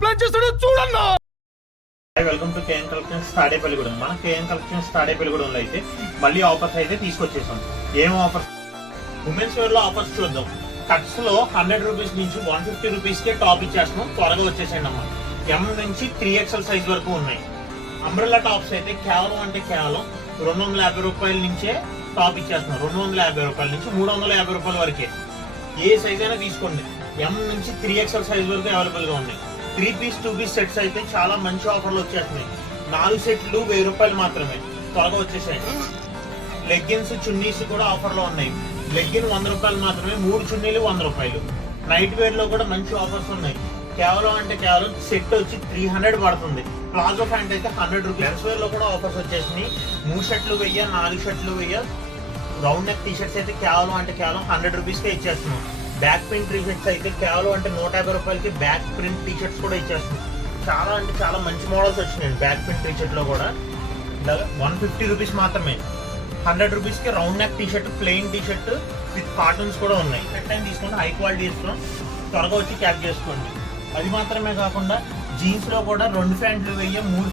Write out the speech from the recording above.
Plan చేస్తాడో చూడన్నా. Welcome to KN collections Tadepalligudem. మన కేఎన్ కలెక్షన్స్ తాడేపల్లిగూడెంలో అయితే మళ్ళీ ఆఫర్స్ అయితే తీసుకొచ్చేసాం. ఏం ఆఫర్స్? ఉమెన్స్ వేర్ లో ఆఫర్స్ చూద్దాం. కట్స్ లో 100 రూపీస్ నుంచి 150 రూపీస్ కే టాప్ ఇచ్చేస్తున్నాం. త్వరగా వచ్చేసేయండి అమ్మా. ఎం నుంచి 3XL సైజ్ వరకు ఉన్నాయి. అంబ్రెల్లా టాప్స్ అయితే కేవలం 250 రూపాయల నుంచే టాప్ ఇచ్చేస్తున్నాం. 250 రూపాయల నుంచి 350 రూపాయల వరకే. ఏ సైజ్ అయినా తీసుకోండి. ఎం నుంచి 3XL సైజ్ వరకు అవైలబుల్ గా ఉన్నాయి. 3 పీస్ 2 పీస్ సెట్స్ అయితే చాలా మంచి ఆఫర్లు వచ్చేస్తున్నాయి. 4 సెట్లు 1000 రూపాయలు మాత్రమే. త్వరగా వచ్చేసాయండి. లెగ్గిన్స్ చున్నీస్ కూడా ఆఫర్ లో ఉన్నాయి. లెగ్గిన్ 100 రూపాయలు మాత్రమే, 3 చున్నీలు 100 రూపాయలు. నైట్ వేర్ లో కూడా మంచి ఆఫర్స్ ఉన్నాయి. కేవలం సెట్ వచ్చి 300 పడుతుంది. ప్లాజో ప్యాంట్ అయితే 100 రూపీస్. మెన్స్ వేర్ లో కూడా ఆఫర్స్ వచ్చేసినాయి. 3 షర్ట్లు 1000, 4 షర్ట్లు 1000. రౌండ్ నెక్ టీ షర్ట్స్ అయితే కేవలం 100 రూపీస్ కే ఇచ్చేస్తున్నాం. బ్యాక్ ప్రింట్ టీ షర్ట్స్ అయితే కేవలం 150 రూపాయలకి బ్యాక్ ప్రింట్ టీ షర్ట్స్ కూడా ఇచ్చేస్తున్నాం. చాలా మంచి మోడల్స్ వచ్చినాయి. బ్యాక్ ప్రింట్ టీ షర్ట్ లో కూడా 150 రూపీస్ మాత్రమే. 100 రూపీస్ కి round neck T shirt, plain T shirt with cartoons కూడా ఉన్నాయి. టైం తీసుకోండి, హై క్వాలిటీ ఇస్తున్నాం. త్వరగా వచ్చి క్యాప్ చేసుకోండి. అది మాత్రమే కాకుండా జీన్స్ లో కూడా 2 ప్యాంట్లు 1000, 3